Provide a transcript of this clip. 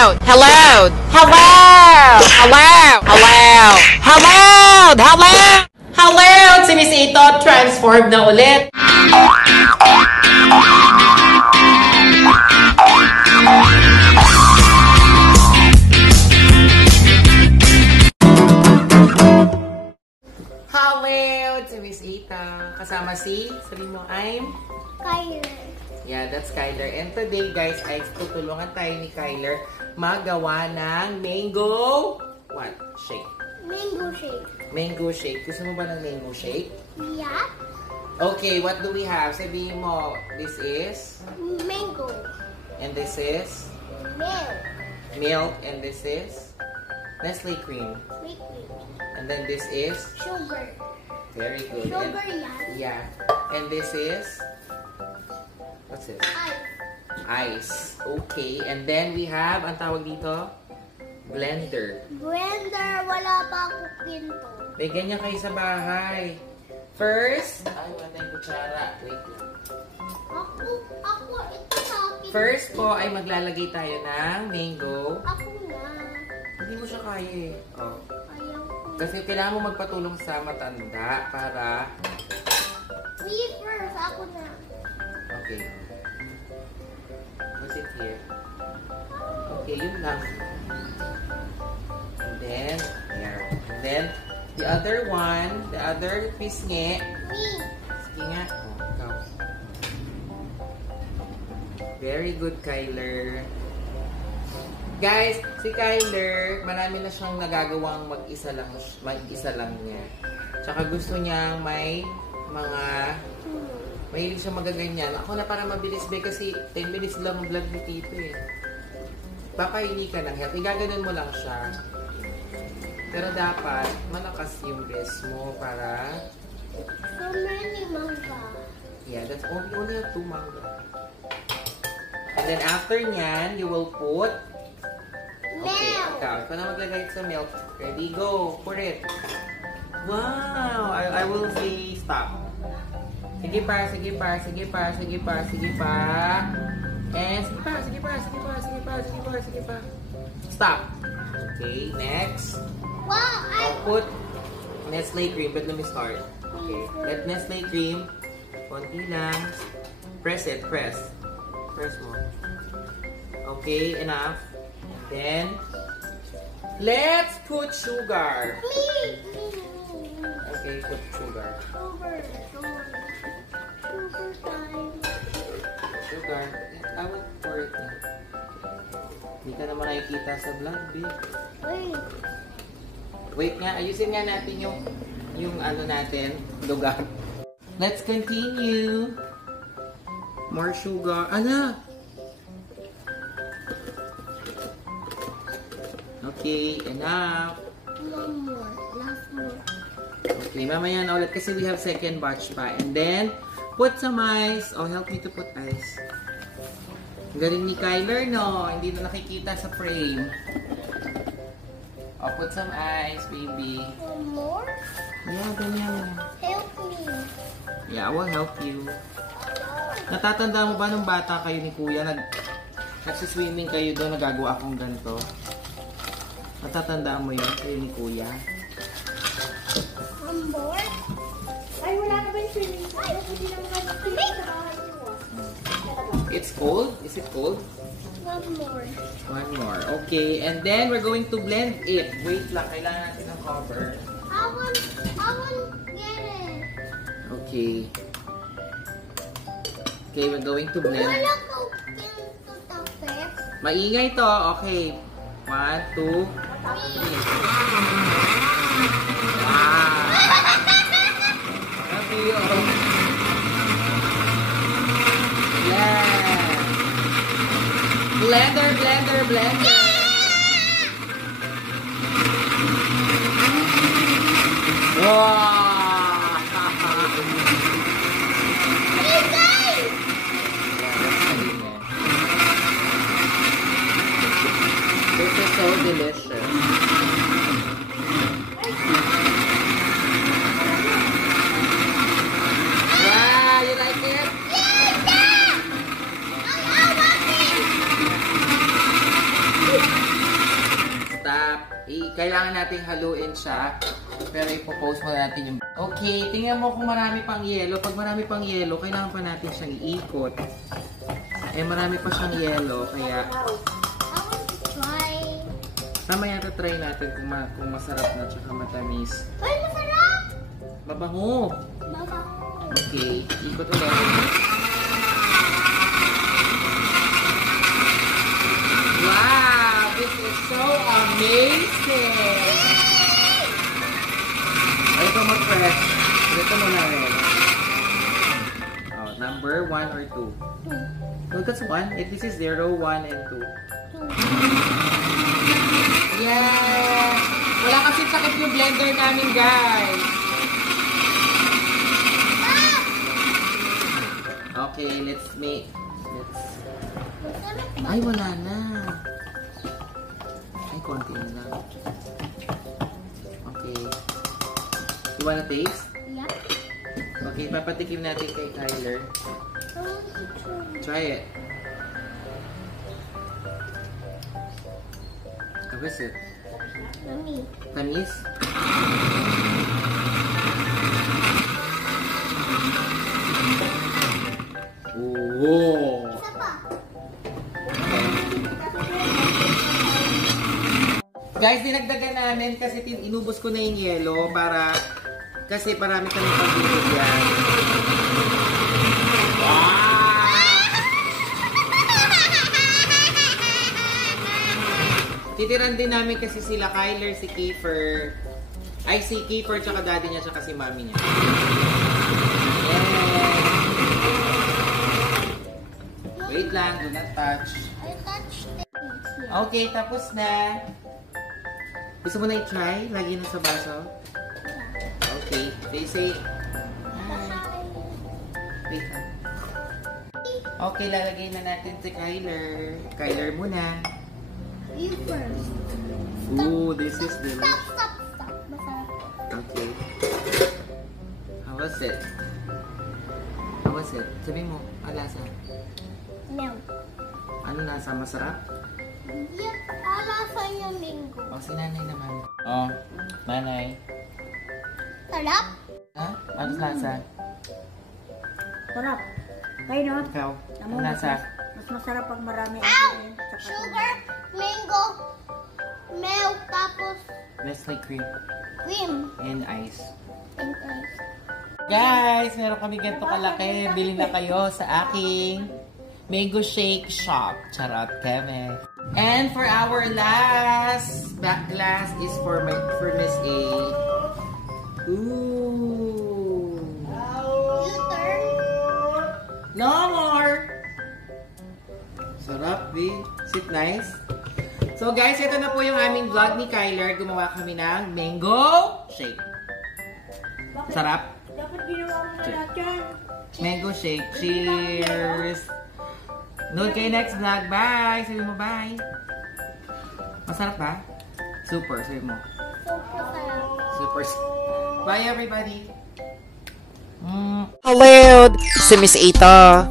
Hello! Hello! Hello! Hello! Hello! Hello! Hello! Hello! Si Miss Ito, transform na ulit. Hello! Si Miss Ito. Kasama sabi mo, I'm Kyler. Yeah, that's Kyler. And today, guys, ay tutulungan tayo ni Kyler magawa ng mango shake. Mango shake. Mango shake. Gusto mo ba ng mango shake? Yeah. Okay, what do we have? Sabihin mo, this is? Mango. And this is? Milk. Milk. And this is? Nestle cream. Liquid. And then this is? Sugar. Very good. Sugar And, yan. yeah. And this is? What's this? Ice. Ice. Okay. And then we have, ang tawag dito? Blender. Blender. Wala pa ako pinto. May ganyan kayo sa bahay. First, ay, wala tayong kutsara. Wait lang. Ito sa akin. First po ay maglalagay tayo ng mango. Ako na. Hindi mo siya kaya eh. Oh. Ayaw ko. Kasi kailangan mo magpatulong sa matanda para... Wait first. Ako na. Okay. What's it here? Okay, yun lang. And then, here. And then, the other one, the other piece nge. Me. Sige nga. Oh, ikaw. Very good, Kyler. Guys, si Kyler, marami na siyang nagagawang mag-isa lang niya. Tsaka gusto niyang may mga... Mahilig siya magaganyan. Ako na para mabilis ba kasi 10 minutes lang mag-vlog ni Tito eh. Papahingi ka ng help. Igaganon mo lang siya. Pero dapat malakas yung best mo para... So many manga. Yeah, that's only have 2 manga. And then after nyan, you will put... Okay, Milk. ikaw na maglagay sa milk. Ready, go. Pour it. Wow! I will say stop. Sige pa, sige pa, sige pa, sige pa, sige pa. And sige pa, sige pa, sige pa, sige pa, sige pa, sige pa. Stop. Okay, next. Wow, I'll put Nestle cream, but let me start. Okay, let Nestle cream. Konti lang. Press it, press. Press mo. Okay, enough. And then, let's put sugar. Me. Okay, put sugar. Sugar. Sugar time. Sugar. I will pour it na. Hindi ka naman nakikita sa vlog, babe. Wait. Wait nga, ayusin nga natin yung ano natin, lugar. Let's continue. More sugar. Ano? Okay, enough. One more. Last more. Okay, mamaya na ulit kasi we have second batch pa. And then, put some ice. Oh, help me to put ice. Galing ni Kyler, no? Hindi na nakikita sa frame. Oh, put some ice, baby. One more. Yeah, ganyan. Help me. Yeah, I will help you. Natatanda mo ba nung bata kayo ni Kuya? Nagsiswimming kayo doon, nagagawa akong ganito. Natatandaan mo yun kayo ni Kuya? One more. Ay, wala na ba yung swimming pool? Ay, hindi naman It's cold? Is it cold? One more. One more. Okay, and then we're going to blend it. Wait lang, kailangan natin ng cover. I want get it. Okay. Okay, we're going to blend. Wala ko pinto tapos. Maingay to. Okay. 1, 2, 3. Wow. Happy you. Yeah. Blender, blender, blender. Wow. Hey guys! This is so delicious. Wow, you like it? Yes! I want it! kailangan nating haluin siya. Pero ipopost mo natin yung... Okay, tingnan mo kung marami pang yelo. Pag marami pang yelo, kailangan pa natin siyang iikot. Eh, marami pa siyang yelo, kaya... I want to try. Mamaya try natin kung masarap na tsaka matamis. Ay, masarap! Mabango! Mama. Okay, ikot ulit. Wow! This is so amazing! Ay, ito mag-press. Ito mo na rin. Oh, number 1 or 2? No, that's 1. This is 0, 1, and 2. Yeah! Wala kasi sakit yung blender namin, guys. Okay, let's... Ay, wala na. Ay, konti na lang. Okay. You wanna taste? Yeah. Okay, papatikim natin kay Tyler. I want to try. Try it. How is it? Yummy. Tamis? Oh! Isa pa. Guys, dinagdagan namin kasi inubos ko na yung yelo para kasi parami kami pagbibigyan. Wow! Titiran din namin kasi sila Kyler, si Kiefer. Ay, si Kiefer tsaka daddy niya tsaka si mami niya. Yeah. Wait lang, do not touch. I touched it. Okay, tapos na. Gusto mo na i-try? Lagi na sa baso? Okay. They say... Wait lang. Okay, lalagay na natin si Kyler. Kyler muna. You first. Ooh, this is delicious. Stop. Masarap. Okay. How was it? How was it? Sabi mo, ang lasa. No. Ano lasa? Masarap? Yeah, alasa yung mango. O, si nanay naman. Oh, nanay. Sarap? Ha? Ano lasa? Sarap. Kayo no? Ikaw? Ano Mas lasa? masarap pag marami ang Ow! kanin. Tsaka Sugar, mango, milk, tapos Nestle cream cream. and ice. And ice. Guys, meron kami ganito kalaki. Bili na kayo sa aking Mango Shake Shop. Charot, keme. And for our last back glass is for Miss A. Ooh. You turn. No more. Sarap, B. Is it nice? So guys, ito na po yung aming vlog ni Kyler. Gumawa kami ng mango shake. Sarap. dapat ginawa mo na lahat yan. Mango shake. Cheers! Nood kayo next vlog. Bye! Sabi mo bye. Masarap ba? Super. Sabi mo. Super sarap. Super. Bye everybody! Hello! Si Miss Ita.